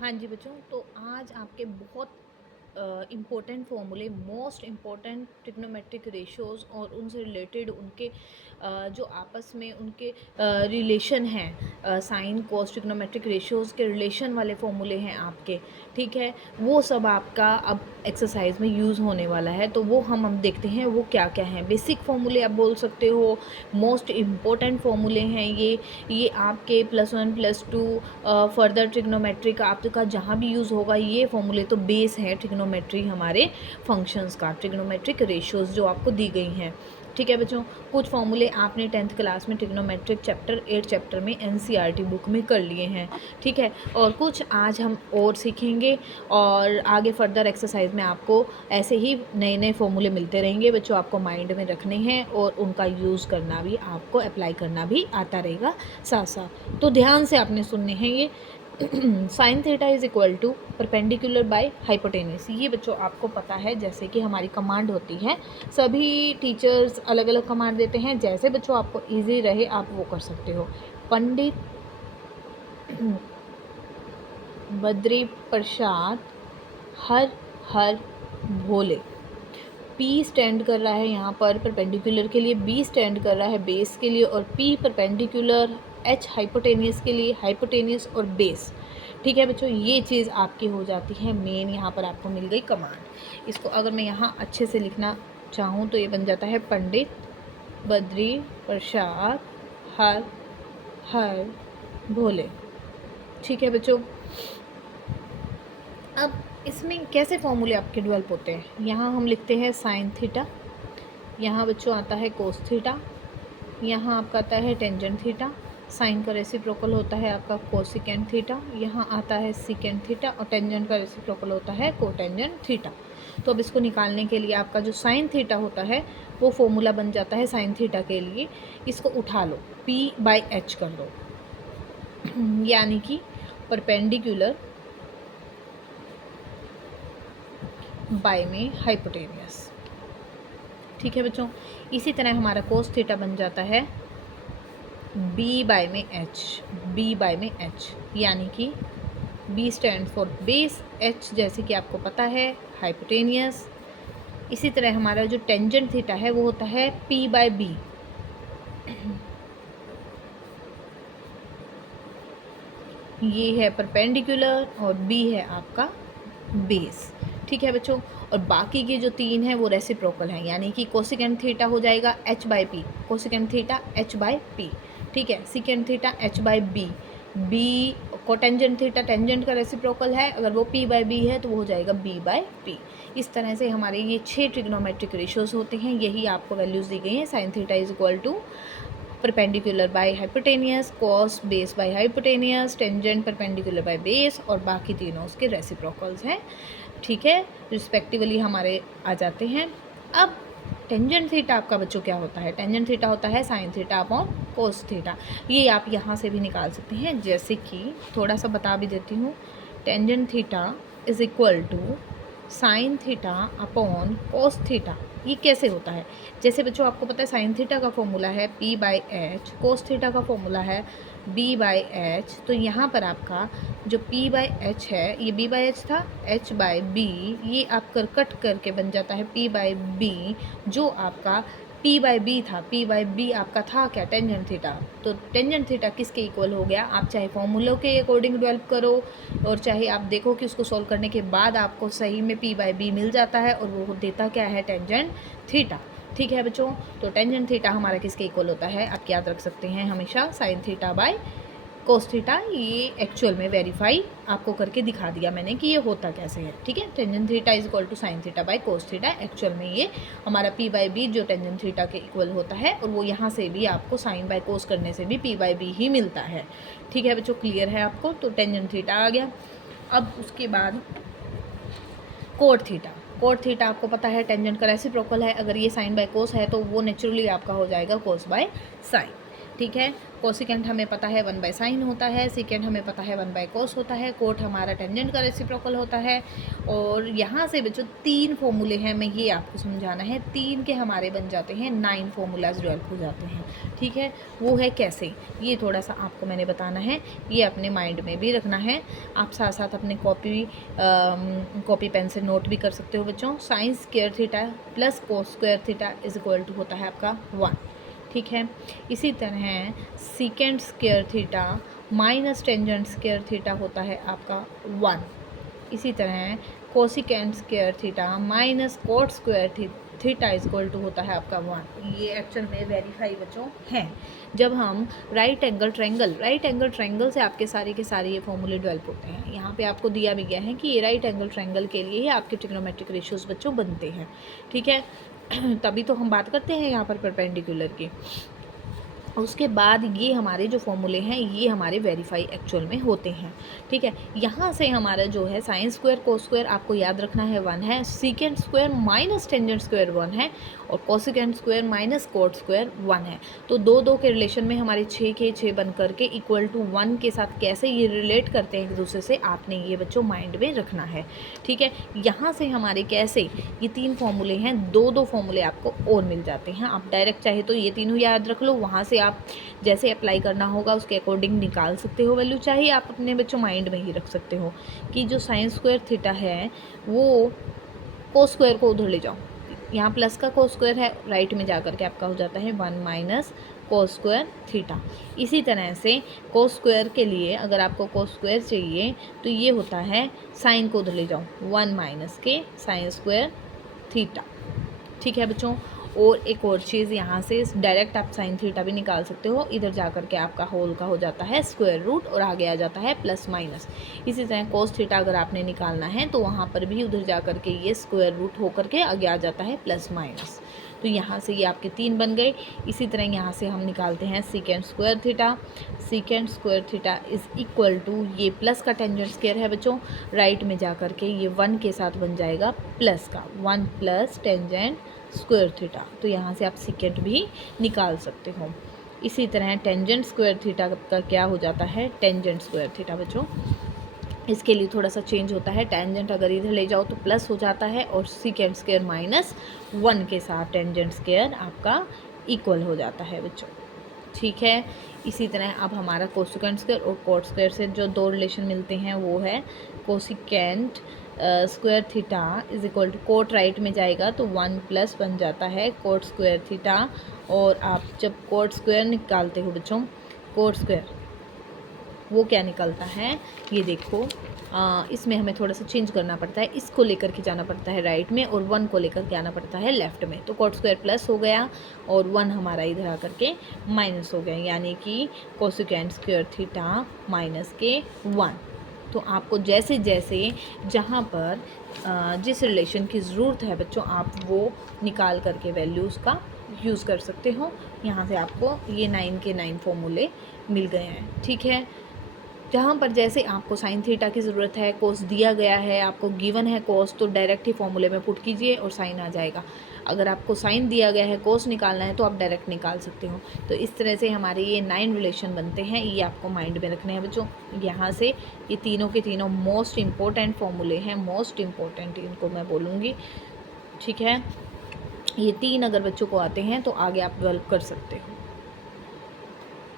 हाँ जी बच्चों, तो आज आपके बहुत इम्पोर्टेंट फॉर्मूले, मोस्ट इम्पोर्टेंट ट्रिग्नोमेट्रिक रेशियोज़ और उनसे रिलेटेड उनके जो आपस में उनके रिलेशन हैं, साइन कॉस ट्रिग्नोमेट्रिक रेशियोज़ के रिलेशन वाले फॉर्मूले हैं आपके, ठीक है। वो सब आपका अब एक्सरसाइज में यूज़ होने वाला है, तो वो हम देखते हैं वो क्या क्या हैं। बेसिक फॉर्मूले आप बोल सकते हो, मोस्ट इम्पोर्टेंट फॉर्मूले हैं ये आपके +1 +2 फर्दर ट्रिग्नोमेट्रिक आपका जहाँ भी यूज़ होगा ये फॉर्मूले तो बेस है ट्रिग्नोमेट्री हमारे फंक्शंस का, ट्रिग्नोमेट्रिक रेशियोज़ जो आपको दी गई हैं, ठीक है बच्चों। कुछ फॉर्मूले आपने 10th क्लास में ट्रिग्नोमेट्रिक चैप्टर 8 चैप्टर में एनसीईआरटी बुक में कर लिए हैं, ठीक है। और कुछ आज हम और सीखेंगे और आगे फर्दर एक्सरसाइज में आपको ऐसे ही नए नए फॉर्मूले मिलते रहेंगे बच्चों, आपको माइंड में रखने हैं और उनका यूज़ करना भी, आपको अप्लाई करना भी आता रहेगा साथ साथ। तो ध्यान से आपने सुनने हैं ये। Sine theta is equal to perpendicular by hypotenuse, ये बच्चों आपको पता है, जैसे कि हमारी कमांड होती है, सभी टीचर्स अलग अलग कमांड देते हैं, जैसे बच्चों आपको इजी रहे आप वो कर सकते हो। पंडित बद्री प्रसाद हर हर भोले, पी स्टैंड कर रहा है यहाँ पर परपेंडिकुलर के लिए, बी स्टैंड कर रहा है बेस के लिए, और पी परपेंडिकुलर, एच हाइपोटेनियस के लिए, हाइपोटेनियस और बेस, ठीक है बच्चों। ये चीज़ आपकी हो जाती है मेन, यहाँ पर आपको मिल गई कमांड। इसको अगर मैं यहाँ अच्छे से लिखना चाहूँ तो ये बन जाता है पंडित बद्री प्रसाद हर हर भोले, ठीक है बच्चों। अब इसमें कैसे फॉर्मूले आपके डेवलप होते हैं, यहाँ हम लिखते हैं साइन थीटा, यहाँ बच्चों आता है कोस थीटा, यहाँ आपका आता है टेंजेंट थीटा, साइन का रेसिप्रोकल होता है आपका कोसिकेंट थीटा, यहाँ आता है सीकेंट थीटा, और टेंजेंट का रेसिप्रोकल होता है कोटेंजेंट थीटा। तो अब इसको निकालने के लिए आपका जो साइन थीटा होता है वो फॉर्मूला बन जाता है साइन थीटा के लिए, इसको उठा लो, p/h कर दो, यानी कि परपेंडिकुलर बाय में हाइपोटेनियस, ठीक है बच्चों। इसी तरह हमारा कोस थीटा बन जाता है b/h, यानी कि b stand for base, h जैसे कि आपको पता है हाइपोटेनियस। इसी तरह हमारा जो टेंजेंट थीटा है वो होता है p/b, ये है परपेंडिकुलर और b है आपका बेस, ठीक है बच्चों। और बाकी के जो तीन हैं वो रेसिप्रोकल हैं, यानी कि कोसिकेंट थीटा हो जाएगा h/p, कोसिकेंट थीटा h/p, ठीक है। Secant theta h/b, b cotangent theta tangent का रेसिप्रोकल है, अगर वो p/b है तो वो हो जाएगा b/p। इस तरह से हमारे ये 6 ट्रिग्नोमेट्रिक रेशियोज़ होते हैं, यही आपको वैल्यूज़ दी गई हैं। Sine theta is equal to perpendicular by hypotenuse, cos base by hypotenuse, tangent perpendicular by base, और बाकी तीनों उसके रेसिप्रोकल्स हैं, ठीक है, रिस्पेक्टिवली हमारे आ जाते हैं। अब टेंजेंट थीटा आपका बच्चों क्या होता है, टेंजेंट थीटा होता है sign theta upon cos theta, ये आप यहाँ से भी निकाल सकते हैं, जैसे कि थोड़ा सा बता भी देती हूँ। Tangent theta is equal to sine theta upon cos theta, ये कैसे होता है, जैसे बच्चों आपको पता है साइन थीटा का फॉर्मूला है p/h, कोस थीटा का फॉर्मूला है b/h, तो यहाँ पर आपका जो p/h है ये b/h था, h/b ये आप कट करके बन जाता है p/b, जो आपका p/b था, p/b आपका था क्या, टेंजेंट थीटा। तो टेंजेंट थीटा किसके इक्वल हो गया, आप चाहे फॉर्मूलों के अकॉर्डिंग डेवलप करो और चाहे आप देखो कि उसको सॉल्व करने के बाद आपको सही में p/b मिल जाता है, और वो देता क्या है, टेंजेंट थीटा, ठीक है बच्चों। तो टेंजेंट थीटा हमारा किसके इक्वल होता है, आप याद रख सकते हैं हमेशा, sign theta by cos theta. ये एक्चुअल में वेरीफाई आपको करके दिखा दिया मैंने कि ये होता कैसे है, ठीक है। Tangent theta is equal to sine theta by cos theta, actual में ये हमारा p/b जो टेंजेंट थीटा के इक्वल होता है, और वो यहाँ से भी आपको साइन बाय कोस करने से भी p/b ही मिलता है, ठीक है बच्चों। क्लियर है आपको, तो टेंजेंट थीटा आ गया। अब उसके बाद कोट थीटा, कोट थीटा आपको पता है टेंजेंट का रेसिप्रोकल है, अगर ये साइन बाय कोस है तो वो नेचुरली आपका हो जाएगा कोस बाय साइन, ठीक है। कोसिकेंट हमें पता है 1/sin होता है, सेकेंड हमें पता है 1/cos होता है, कोट हमारा टेंजेंट का रेसिप्रोकल होता है। और यहाँ से बच्चों 3 फॉर्मूले हैं, मैं ये आपको समझाना है, 3 के हमारे बन जाते हैं 9 फार्मूलाज डेवलप हो जाते हैं। ठीक है, वो है कैसे, ये थोड़ा सा आपको मैंने बताना है, ये अपने माइंड में भी रखना है। आप साथ साथ अपने कॉपी पेन से नोट भी कर सकते हो बच्चों। Sine square theta plus cos square theta is equal to होता है आपका 1। ठीक है, इसी तरह secant square theta minus tangent square theta होता है आपका 1। इसी तरह cosecant square theta minus cot square theta is equal to होता है आपका 1। ये एक्चुअल में वेरीफाई बच्चों है। जब हम राइट एंगल ट्रायंगल से आपके सारे के सारे ये फॉर्मूले डेवलप होते हैं। यहाँ पे आपको दिया भी गया है कि ये राइट एंगल ट्रायंगल के लिए ही आपके ट्रिग्नोमेट्रिक रेशियोज बच्चों बनते हैं। ठीक है, तभी तो हम बात करते हैं यहाँ पर परपेंडिकुलर की। उसके बाद ये हमारे जो फॉर्मूले हैं ये हमारे वेरीफाई एक्चुअल में होते हैं। ठीक है, यहाँ से हमारा जो है साइन स्क्वायर कोस स्क्वायर आपको याद रखना है 1 है, secant square minus tangent square 1 है, और cosecant square minus cot square 1 है। तो 2 के रिलेशन में हमारे 6 के 6 बन करके इक्वल टू 1 के साथ कैसे ये रिलेट करते हैं एक दूसरे से, आपने ये बच्चों माइंड में रखना है। ठीक है, यहाँ से हमारे कैसे ये 3 फॉर्मूले हैं, 2 फॉर्मूले आपको और मिल जाते हैं। आप डायरेक्ट चाहे तो ये तीनों याद रख लो, वहाँ से आप जैसे अप्लाई करना होगा उसके अकॉर्डिंग निकाल सकते हो वैल्यू, चाहे आप अपने बच्चों माइंड में ही रख सकते हो कि जो साइन स्क्वायर थीटा है वो कोस स्क्वायर को उधर ले जाओ, यहाँ प्लस का कोस स्क्वायर है, राइट में जाकर के आपका हो जाता है 1 माइनस कोस स्क्वायर थीटा। इसी तरह से कोस स्क्वायर के लिए अगर आपको कोस स्क्वायर चाहिए तो ये होता है साइन को उधर ले जाओ 1 माइनस के साइन स्क्वायर थीटा। ठीक है बच्चों, और एक और चीज़ यहाँ से डायरेक्ट आप साइन थीटा भी निकाल सकते हो, इधर जाकर के आपका होल का हो जाता है स्क्वायर रूट और आगे आ जाता है प्लस माइनस। इसी तरह कोस थीटा अगर आपने निकालना है तो वहाँ पर भी उधर जाकर के ये स्क्वायर रूट होकर के आगे आ जाता है प्लस माइनस। तो यहाँ से ये आपके 3 बन गए। इसी तरह यहाँ से हम निकालते हैं secant square theta. Secant square theta is equal to ये प्लस का टेंजेंट स्क्वायर है बच्चों, राइट में जा कर के ये 1 के साथ बन जाएगा प्लस का 1 प्लस टेंजेंट स्क्वायर थीटा। तो यहाँ से आप सीकेंड भी निकाल सकते हो। इसी तरह टेंजेंट स्क्वायर थीटा का क्या हो जाता है, टेंजेंट स्क्वायर थीटा बच्चों, इसके लिए थोड़ा सा चेंज होता है, टेंजेंट अगर इधर ले जाओ तो प्लस हो जाता है और सीकेंड स्क्वायर माइनस 1 के साथ टेंजेंट स्क्वायर आपका इक्वल हो जाता है बच्चों। ठीक है, इसी तरह अब हमारा कोसिकेंड स्क्वायर और कोट स्क्वायर से जो 2 रिलेशन मिलते हैं वो है cosecant square theta is equal to cot right में जाएगा तो 1 प्लस बन जाता है कोट स्क्वायर थीटा। और आप जब कोट स्क्वायर निकालते हो बच्चों, कोट स्क्वायर वो क्या निकलता है ये देखो, इसमें हमें थोड़ा सा चेंज करना पड़ता है, इसको लेकर के जाना पड़ता है राइट में और 1 को लेकर के आना पड़ता है लेफ़्ट में। तो कोट स्क्वायर प्लस हो गया और 1 हमारा इधर आकर के माइनस हो गया, यानी कि कोसिकेंड स्क्वायर थीटा माइनस के 1। तो आपको जैसे जैसे जहाँ पर जिस रिलेशन की ज़रूरत है बच्चों आप वो निकाल करके वैल्यूज़ का यूज़ कर सकते हो। यहाँ से आपको ये 9 के 9 फॉर्मूले मिल गए हैं। ठीक है, जहाँ पर जैसे आपको साइन थीटा की ज़रूरत है, कोस दिया गया है, आपको गिवन है कोस, तो डायरेक्ट ही फॉर्मूले में पुट कीजिए और साइन आ जाएगा। अगर आपको साइन दिया गया है, कोस निकालना है तो आप डायरेक्ट निकाल सकते हो। तो इस तरह से हमारे ये 9 रिलेशन बनते हैं, ये आपको माइंड में रखने हैं बच्चों। यहाँ से ये तीनों के तीनों मोस्ट इम्पोर्टेंट फॉर्मूले हैं, मोस्ट इम्पोर्टेंट इनको मैं बोलूँगी। ठीक है, ये 3 अगर बच्चों को आते हैं तो आगे आप डेवलप कर सकते हो।